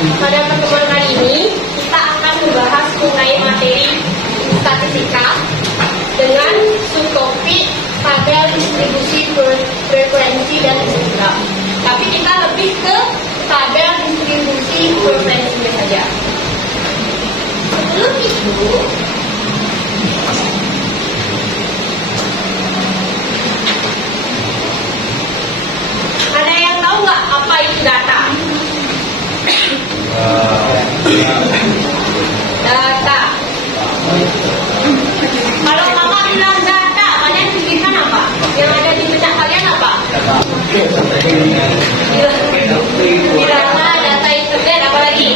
Pada pertemuan kali ini kita akan membahas mengenai materi statistika dengan subtopik tabel distribusi frekuensi dan histogram. Tapi kita lebih ke tabel distribusi frekuensinya saja. Sebelum itu, ada yang tahu nggak apa itu data? Data. Kalau mama bilang data, kalian pikirkan apa? Yang ada di benak kalian apa? Irama, data internet, apa lagi?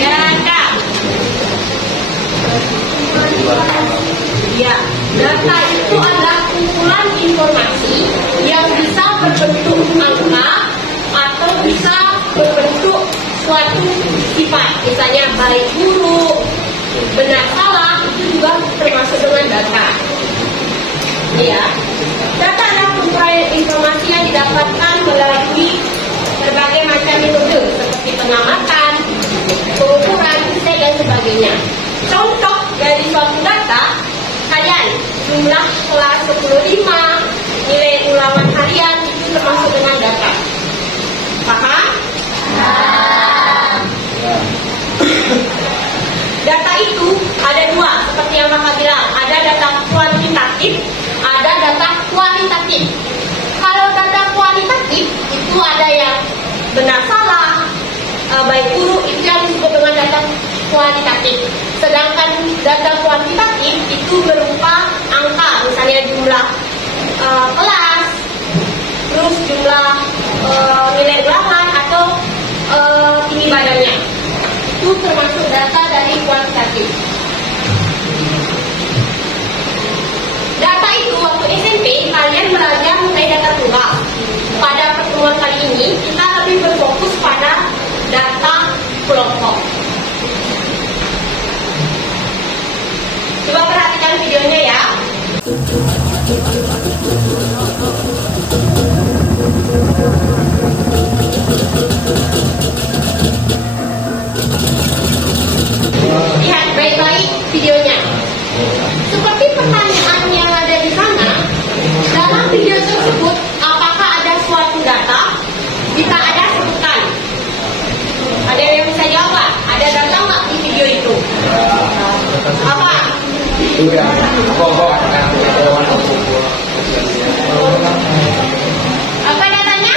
Data. Ya, data itu adalah kumpulan informasi yang bisa berbentuk angka atau bisa berbentuk suatu sifat, misalnya baik buruk, benar salah, itu juga termasuk dengan data. Ya, data adalah kumpulan informasi yang didapatkan melalui berbagai macam metode seperti pengamatan, pengukuran, riset dan sebagainya. Contoh dari suatu data, kalian jumlah kelas 10-5, nilai ulangan harian itu termasuk dengan data. Paham? Data itu ada dua, seperti yang Maka bilang, ada data kuantitatif, ada data kualitatif. Kalau data kualitatif itu ada yang benar salah, baik buruk, itu yang disebut dengan data kualitatif. Sedangkan data kuantitatif itu berupa angka, misalnya jumlah kelas, terus jumlah nilai ulangan atau tinggi badannya. Itu termasuk data dari kuantitatif. Data itu waktu SMP kalian belajar mengenai data tunggal. Pada pertemuan kali ini kita lebih berfokus pada data kelompok. Coba perhatikan videonya ya. Lihat baik-baik videonya. Seperti pertanyaan yang ada di sana, dalam video tersebut apakah ada suatu data? Jika ada, sebutkan. Ada yang bisa jawab? Ada data nggak di video itu? Apa? Apa datanya?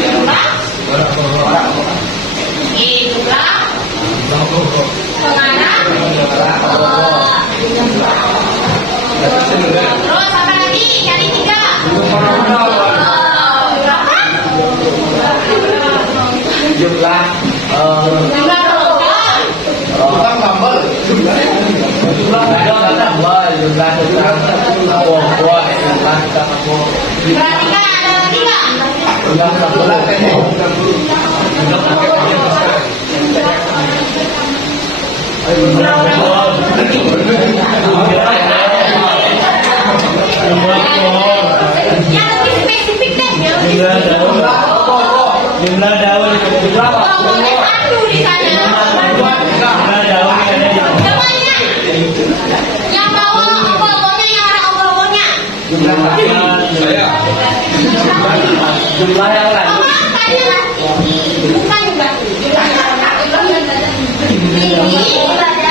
Jumlah? Jumlah? Pengarang? Terus apa lagi? Cari tiga. Berapa? Jumlah kelompok. jumlah tambah jumlah kelompok Perhatikan, ada lagi nggak? Yang lebih spesifik deh. jumlah daun Boleh satu di sana. jumlah daun Semuanya. Yang bawa obrol-obrolnya, yang ada obrol-obrolnya. jumlah yang lain Bukan juga. Jumlah yang lain. Tinggi badan,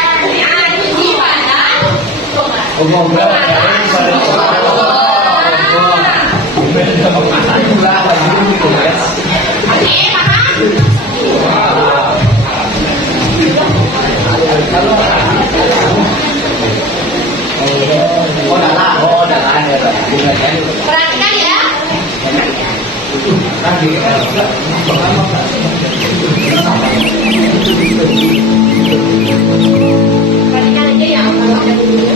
tinggi badan. Perhatikan ya. Perhatikan aja ya kalau ada videonya.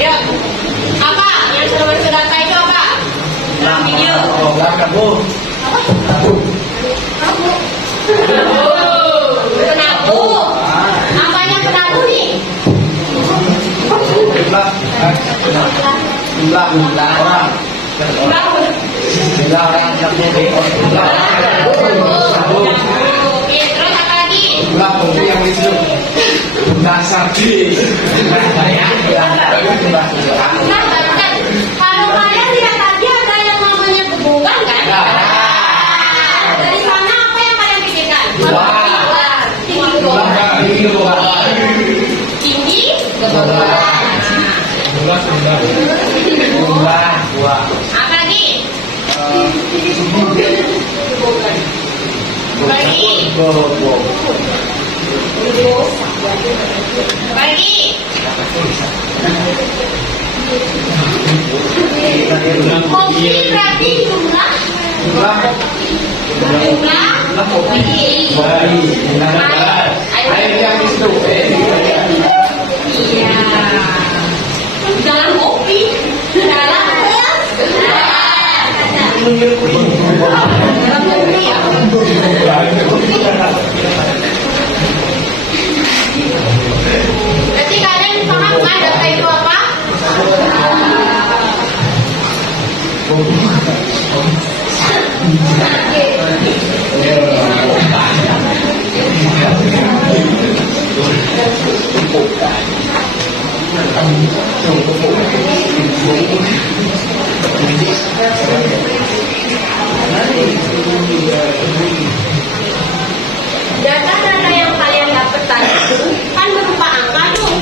Ya. Apa yang sudah itu apa? Dalam video. Kamu. Apa? Kamu. Penabu. Apanya penabu nih? Jumlah orang. Jumlah orang yang Oke, terus apa lagi? jumlah bumi yang itu jumlah sapi. Kan, kalau kalian lihat tadi ada yang namanya bebungan kan? Dari sana apa yang kalian pikirkan? Tinggi. Apa lagi? Lagi. Lagi. Kopi berarti jumlah. Air yang itu. Iya. Dalam kopi, dalam berarti kalian paham kan data itu apa? Data-data yang kalian dapat tadi kan berupa angka tuh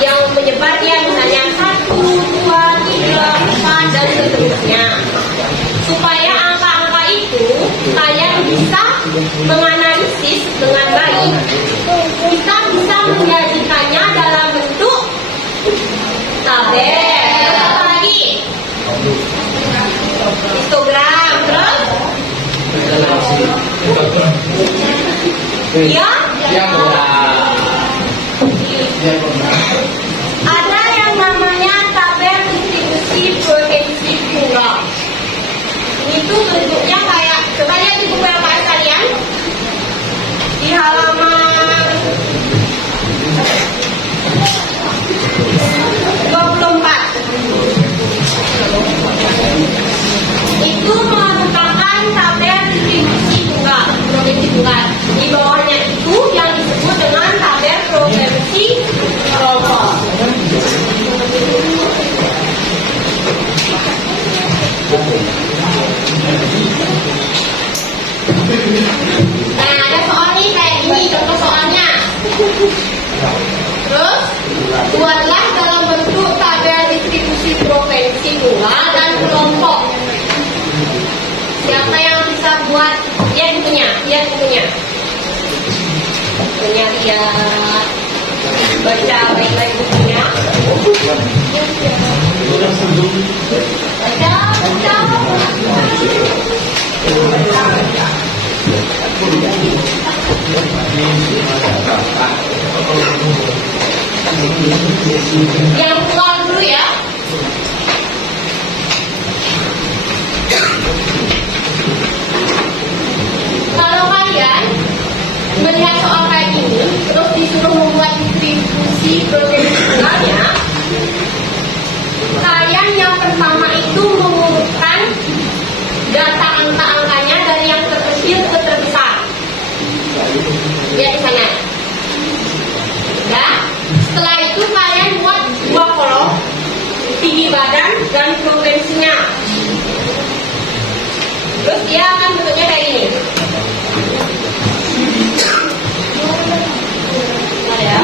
yang menyebarnya misalnya 1, 2, 3, 4 dan seterusnya. Supaya angka-angka itu kalian bisa menganalisis dengan baik, kita bisa menjadikannya dalam bentuk tabel. Apa lagi? Histogram. Terus? Ya? Ada yang namanya tabel distribusi provinsi tunggal. Itu bentuknya kayak, coba lihat di buku yang pakai kalian di halaman 24. Itu merupakan tabel distribusi tunggal, provinsi tunggal. Di bawahnya itu yang disebut dengan tabel provinsi kelompok. Nah, ada soal nih kayak gini, contoh soalnya. Terus, buatlah dalam bentuk tabel distribusi provinsi tunggal dan kelompok. Siapa yang bisa buat? Lihat bukunya, lihat bukunya. Bukunya lihat. Baca baik-baik bukunya. Baca, baca. Yang keluar dulu ya. Kalau kalian melihat soal kayak gini, terus disuruh membuat distribusi provinsi tunggalnya, kalian yang pertama itu mengurutkan data angka-angkanya dari yang terkecil ke terbesar. Lihat di sana. Ya. Setelah itu kalian buat 2 kolom, tinggi badan dan provinsinya. Terus dia akan bentuknya kayak gini. Ada ya?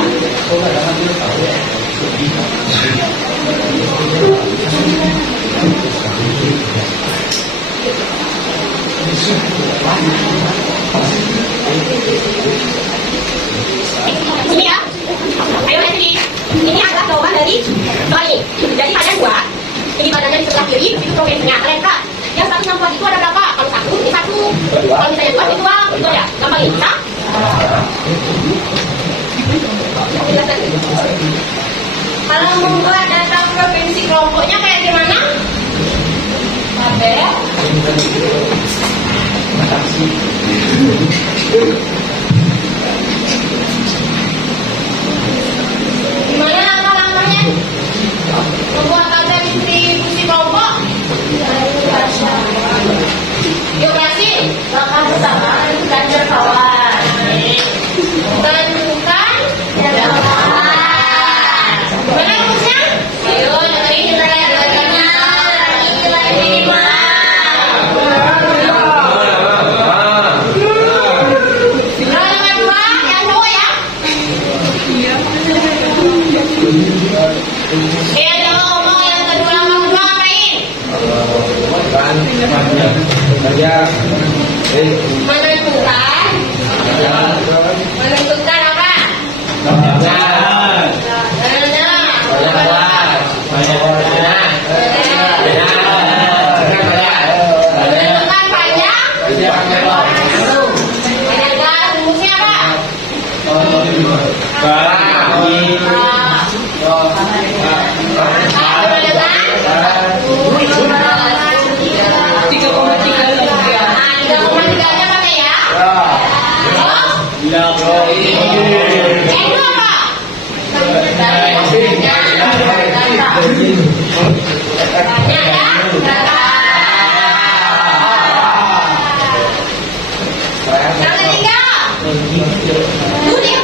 Sini ya. Ayo lihat sini. Ini adalah jawaban dari soal ini. Jadi kalian buat tinggi badannya di sebelah kiri, itu provinsinya. Kalian kan yang 164 itu ada berapa? Kalau 1, ini 1. Kalau misalnya 2, itu 2. Itu ya. Gampang ini. Bisa? Kalau membuat data provinsi kelompoknya kayak gimana? Tabel. Gimana langkah-langkahnya? Membuat tabel distribusi kelompok? Geograsi? Langkah pertama, tentukan kawan. Tentukan kawan. Gimana rumusnya? Ayo, dengerin nilai-nilainya. Nilai minimal. Kalau yang kedua, yang cowok ya? Yang cowok ngomong yang kedua, langkah kedua ngapain? Menentukan apa? Menentukan pajak. Pajak rumusnya apa?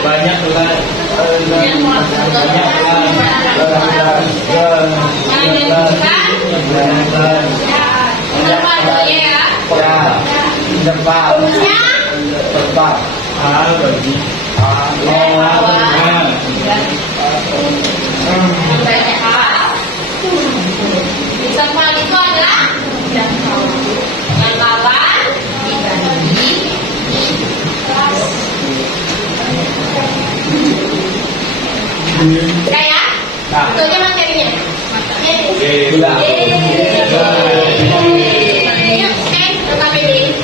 Banyak lah. Jangkauan itu adalah jangkauan dibagi udah ya? Itu aja materinya. Oke. Yuk, KKPD.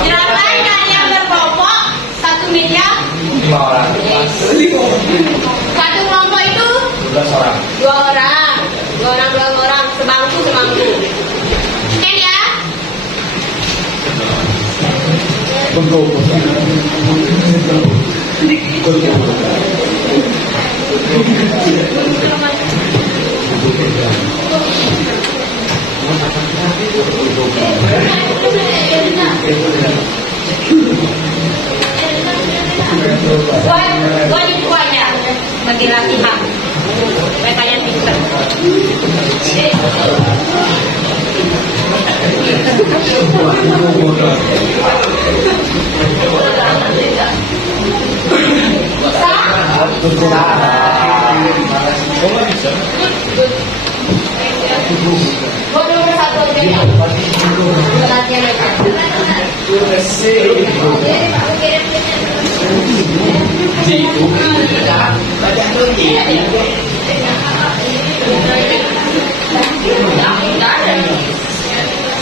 Jelaskan kalian berkelompok 1 miliar. 5 orang. Satu kelompok itu 12 orang. 2 orang. 2 orang, sebangku. Oke ya? Buat itu aja bagi latihan supaya kalian pintar. Buat nomor 1 aja ya. Latihan aja.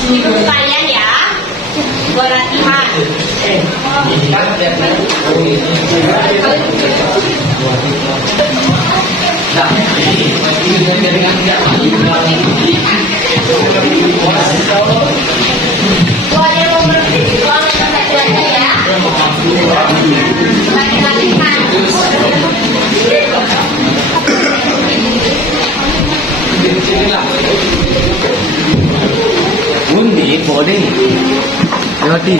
Kalian ya, buat latihan. Buat yang mau berhenti, buang satu aja ya. Latihan. Undi, boleh. Nanti.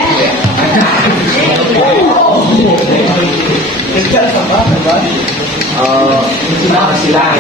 Silang.